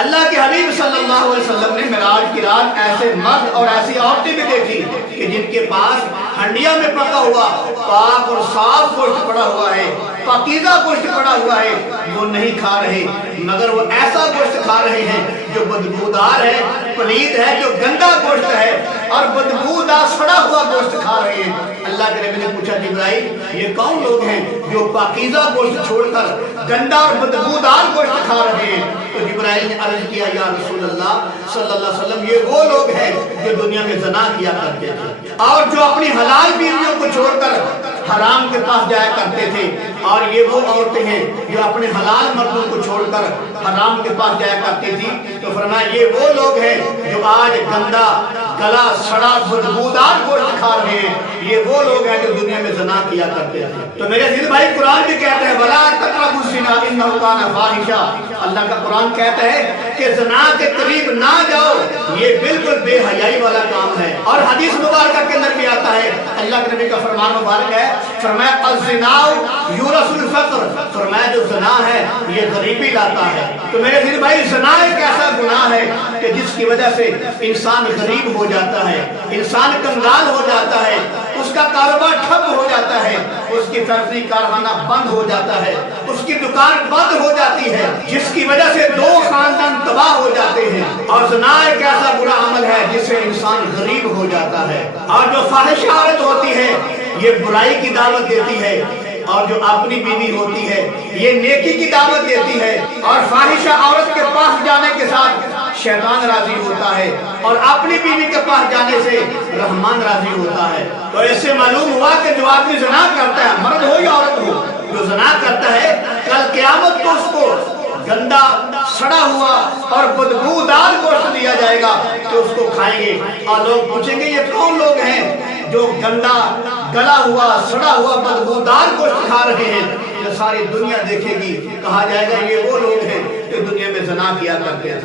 اللہ کے حبیب صلی اللہ علیہ وسلم نے معراج کی رات ایسے مرد اور ایسی عورتیں بھی دیکھی کہ جن کے پاس ہنڈیا میں پکا ہوا پاک اور صاف گوشت پڑا ہوا ہے، پاکیزہ گوشت پڑا ہوا ہے، وہ نہیں کھا رہے، مگر وہ ایسا گوشت کھا رہے ہیں جو بدبودار ہے، پلید ہے، جو گندا گوشت ہے اور بدبودار سڑا ہوا گوشت کھا رہے ہیں۔ اللہ کے نبی نے پوچھا جبرائیل یہ کون لوگ ہیں جو پاکیزہ گوشت چھوڑ کر گندا اور بدبودار گوشت کھا رہے ہیں؟ تو جبرائیل نے عرض کیا یا رسول اللہ صلی اللہ علیہ وسلم یہ وہ لوگ ہیں جو دنیا میں زنا کیا کرتے تھے اور جو اپنی حلال بیویوں کو چھوڑ کر حرام کے پاس جایا کرتے تھے، اور یہ وہ عورتیں ہیں جو اپنے حلال مردوں کو چھوڑ کر حرام کے پاس جایا کرتی تھی۔ تو فرمایا یہ وہ لوگ ہیں جو آج گندا گلا سڑا بدبودار گوشت کھا رہے ہیں، یہ وہ لوگ ہیں جو دنیا میں زنا کیا کرتے تھے۔ تو میرے عزیز بھائی قرآن بھی کہتا ہے وَلَا تَقْرَبُوا الزِّنَا إِنَّهُ كَانَ فَاحِشًا، اللہ کا قرآن کہتا ہے کہ زنا کے قریب نہ جاؤ، یہ بالکل بے حیائی والا کام ہے۔ اور حدیث مبارکہ کے اندر بھی آتا ہے، اللہ کے نبی کا فرمان مبارک ہے، فرمایا الزنا یورث الفقر، فرمایا جو زنا ہے یہ غریبی لاتا ہے۔ تو میرے عزیز بھائی زنا ایک ایسا گناہ ہے کہ جس کی وجہ سے انسان غریب ہو جاتا ہے، انسان کنگال ہو جاتا ہے، اس کا کاروبار ٹھپ ہو جاتا ہے، اس کی فیکٹری کارخانہ بند ہو جاتا ہے، اس کی دکان بند ہو جاتی ہے، جس کی وجہ سے دو خاندان تباہ ہو جاتے ہیں۔ اور زنا ایک ایسا برا عمل ہے جس سے انسان غریب ہو جاتا ہے۔ اور جو فاحشہ عورت ہوتی ہے یہ برائی کی دعوت دیتی ہے، اور جو اپنی بیوی ہوتی ہے یہ نیکی کی دعوت دیتی ہے۔ اور فاحشہ عورت کے پاس جانے کے ساتھ شیطان راضی ہوتا ہے، اور اپنی بیوی کے پاس جانے سے رحمان راضی ہوتا ہے۔ تو اس سے معلوم ہوا کہ جو آدمی زنا کرتا ہے، مرد ہو یا عورت ہو، جو زنا کرتا ہے کل قیامت کو اس کو گندا سڑا ہوا اور بدبودار گوشت دیا جائے گا تو اس کو کھائیں گے، اور لوگ پوچھیں گے یہ کون لوگ ہیں جو گندا گلا ہوا سڑا ہوا بدبودار گوشت کھا رہے ہیں؟ یہ ساری دنیا دیکھے گی، کہا جائے گا یہ وہ لوگ ہیں جو دنیا میں زنا کیا کرتے ہیں۔